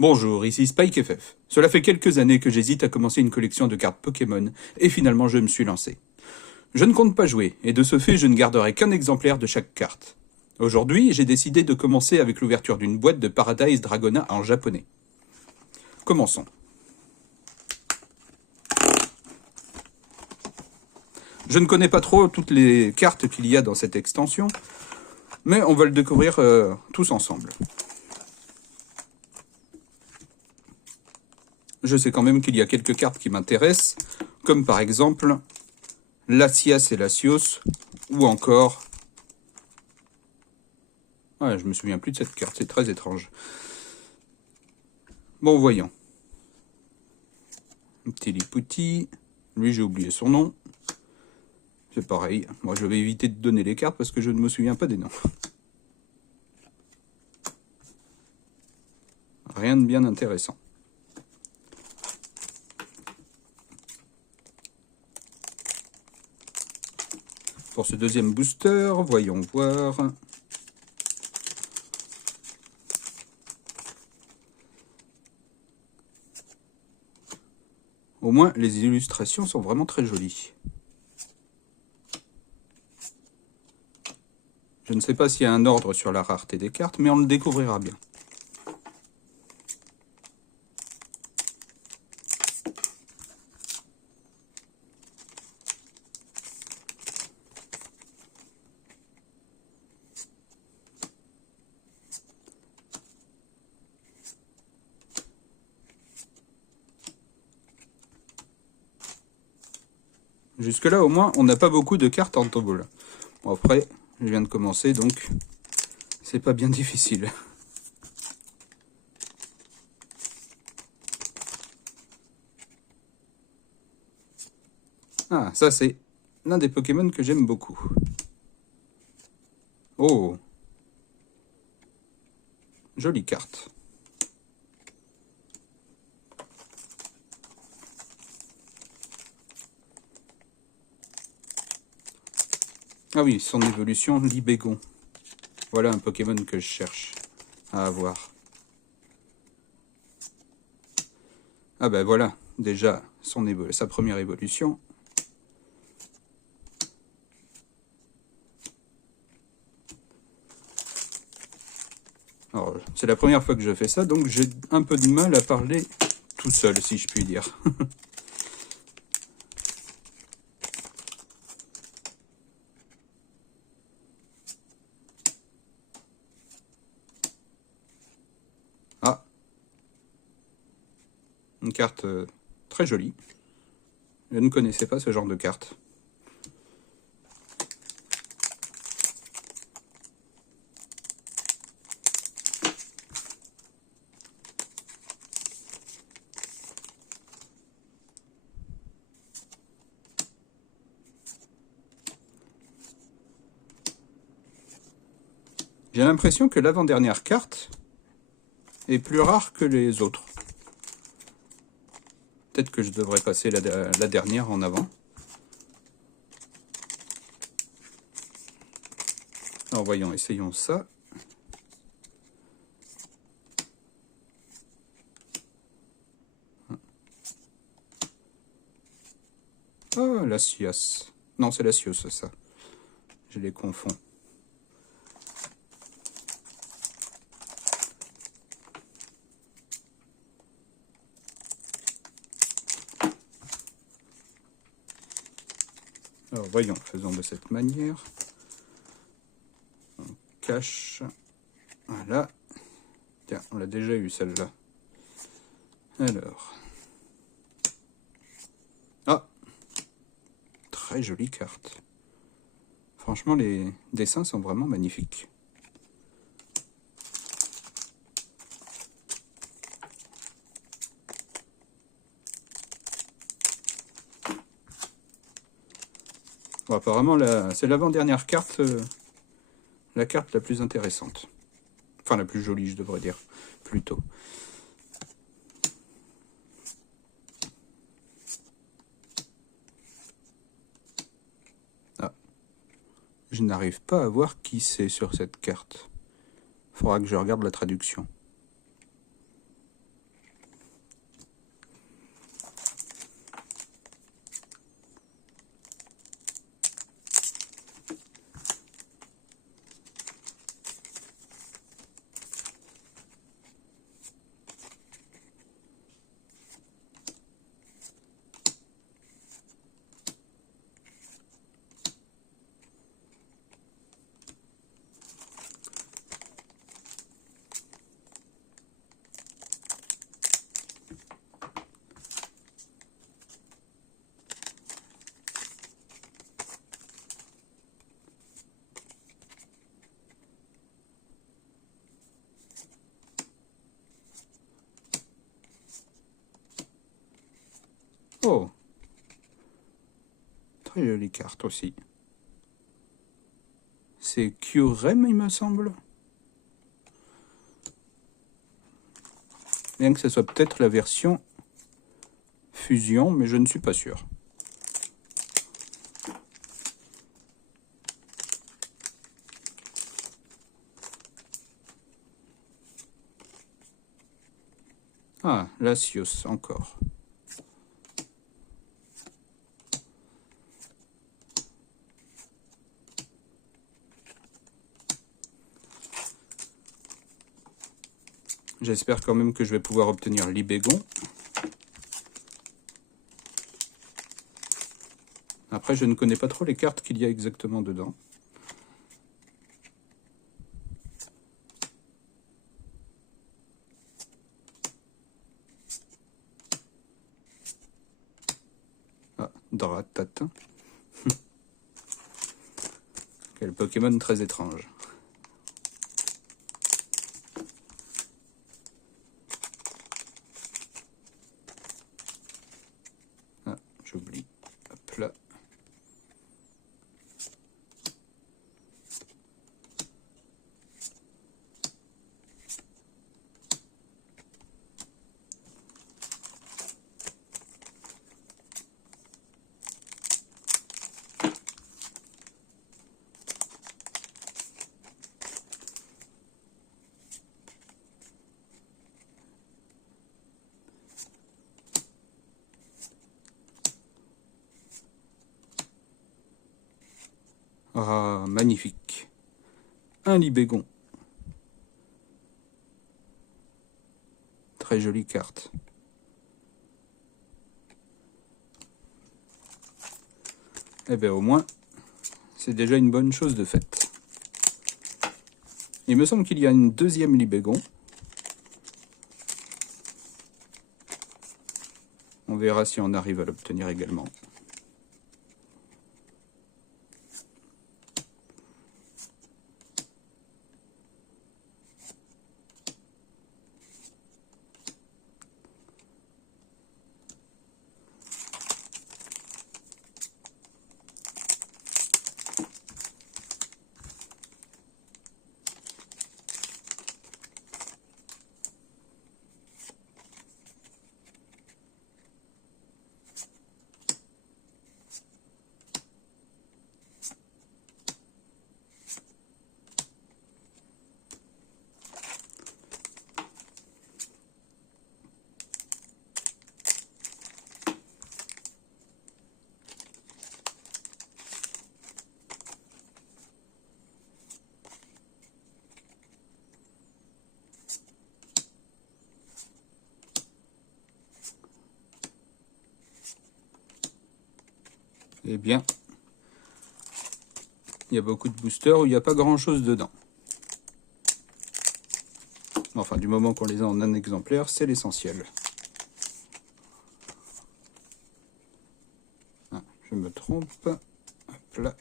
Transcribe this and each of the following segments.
Bonjour, ici SpikeFF. Cela fait quelques années que j'hésite à commencer une collection de cartes Pokémon, et finalement je me suis lancé. Je ne compte pas jouer, et de ce fait je ne garderai qu'un exemplaire de chaque carte. Aujourd'hui, j'ai décidé de commencer avec l'ouverture d'une boîte de Paradise Dragona en japonais. Commençons. Je ne connais pas trop toutes les cartes qu'il y a dans cette extension, mais on va le découvrir tous ensemble. Je sais quand même qu'il y a quelques cartes qui m'intéressent, comme par exemple Latias et Latios, ou encore... Ah, je me souviens plus de cette carte, c'est très étrange. Bon, voyons. Petit Lipouti, lui j'ai oublié son nom. C'est pareil, moi je vais éviter de donner les cartes parce que je ne me souviens pas des noms. Rien de bien intéressant. Pour ce deuxième booster, voyons voir. Au moins, les illustrations sont vraiment très jolies. Je ne sais pas s'il y a un ordre sur la rareté des cartes, mais on le découvrira bien. Jusque-là, au moins, on n'a pas beaucoup de cartes en tombola. Bon, après, je viens de commencer, donc c'est pas bien difficile. Ah, ça c'est l'un des Pokémon que j'aime beaucoup. Oh, jolie carte. Ah oui, son évolution, Libégon. Voilà un Pokémon que je cherche à avoir. Ah ben voilà, déjà sa première évolution. Alors, c'est la première fois que je fais ça, donc j'ai un peu de mal à parler tout seul, si je puis dire. Ah, une carte très jolie. Je ne connaissais pas ce genre de carte. J'ai l'impression que l'avant-dernière carte est plus rare que les autres. Peut-être que je devrais passer la dernière en avant. Alors voyons, essayons ça. Ah, la Sias. Non, c'est la Sios, ça. Je les confonds. Alors voyons, faisons de cette manière. On cache. Voilà. Tiens, on l'a déjà eu celle-là. Alors. Ah, très jolie carte. Franchement, les dessins sont vraiment magnifiques. Bon, apparemment, c'est l'avant-dernière carte, la carte la plus intéressante. Enfin, la plus jolie, je devrais dire, plutôt. Ah. Je n'arrive pas à voir qui c'est sur cette carte. Faudra que je regarde la traduction. Très jolie carte aussi. C'est Kyurem, il me semble. Bien que ce soit peut-être la version fusion, mais je ne suis pas sûr. Ah, Latios, encore. J'espère quand même que je vais pouvoir obtenir Libégon. Après, je ne connais pas trop les cartes qu'il y a exactement dedans. Ah, Dratata. Quel Pokémon très étrange. Ah, j'oublie. Hop là. Ah, magnifique. Un Libégon. Très jolie carte. Eh bien, au moins, c'est déjà une bonne chose de faite. Il me semble qu'il y a une deuxième Libégon. On verra si on arrive à l'obtenir également. Eh bien, il y a beaucoup de boosters où il n'y a pas grand-chose dedans. Enfin, du moment qu'on les a en un exemplaire, c'est l'essentiel. Ah, je me trompe. Hop là.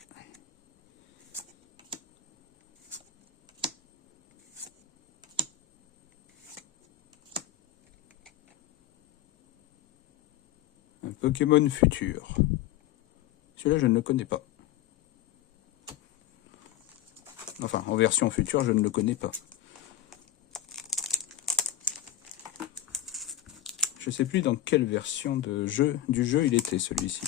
Un Pokémon futur. Celui-là, je ne le connais pas. Enfin, en version future, je ne le connais pas. Je sais plus dans quelle version du jeu il était, celui-ci.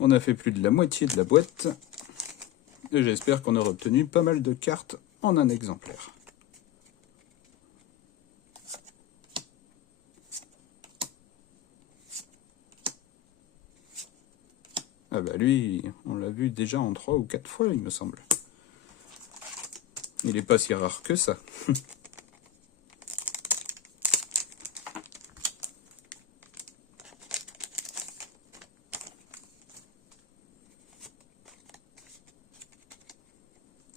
On a fait plus de la moitié de la boîte. Et j'espère qu'on aura obtenu pas mal de cartes en un exemplaire. Ah bah lui, on l'a vu déjà en 3 ou 4 fois, il me semble. Il est pas si rare que ça.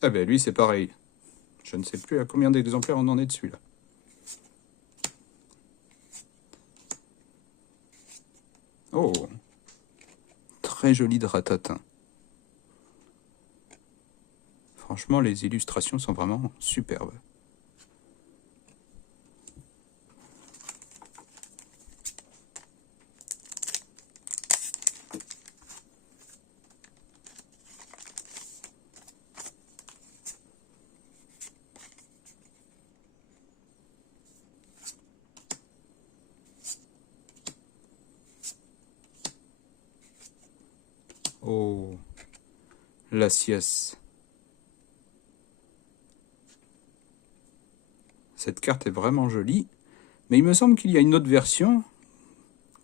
Ah ben lui c'est pareil. Je ne sais plus à combien d'exemplaires on en est de celui-là. très joli de Ratatin. Franchement, les illustrations sont vraiment superbes. Oh, Lassias. Cette carte est vraiment jolie, mais il me semble qu'il y a une autre version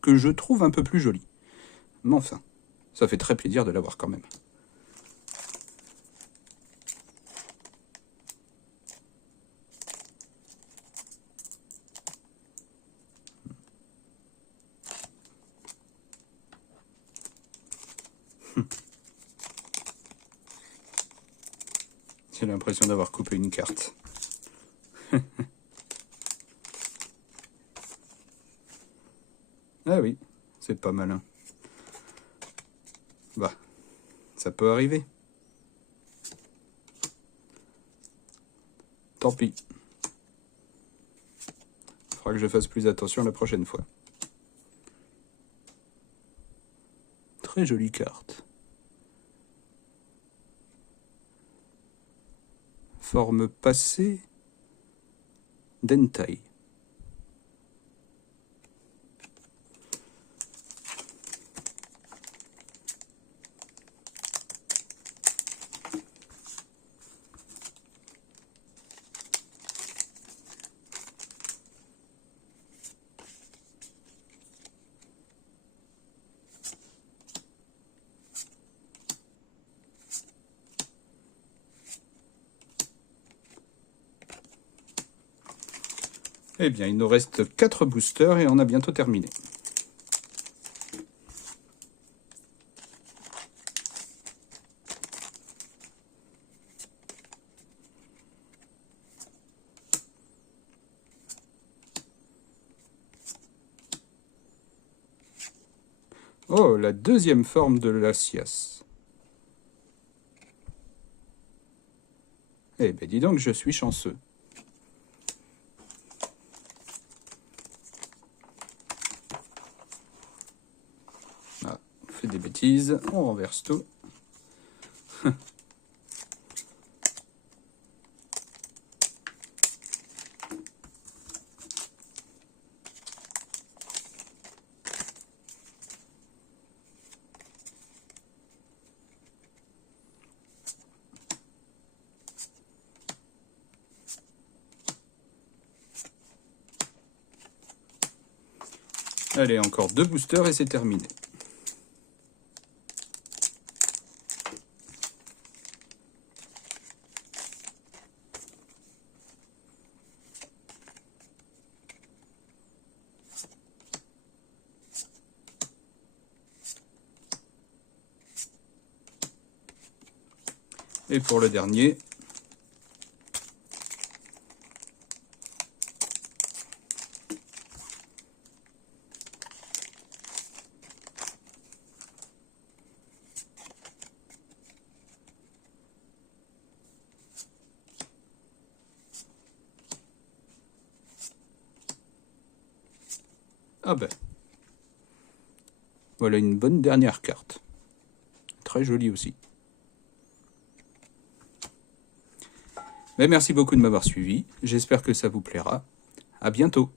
que je trouve un peu plus jolie. Mais enfin, ça fait très plaisir de l'avoir quand même. J'ai l'impression d'avoir coupé une carte. Ah oui, c'est pas malin. Bah, ça peut arriver. Tant pis. Faudra que je fasse plus attention la prochaine fois. Très jolie carte. Forme passée d'Entai. Eh bien, il nous reste 4 boosters et on a bientôt terminé. Oh, la deuxième forme de Lassias. Eh bien, dis donc, je suis chanceux. Ah, on fait des bêtises, on renverse tout. Allez, encore 2 boosters et c'est terminé. Et pour le dernier, ah ben, voilà une bonne dernière carte. Très jolie aussi. Mais merci beaucoup de m'avoir suivi. J'espère que ça vous plaira. À bientôt.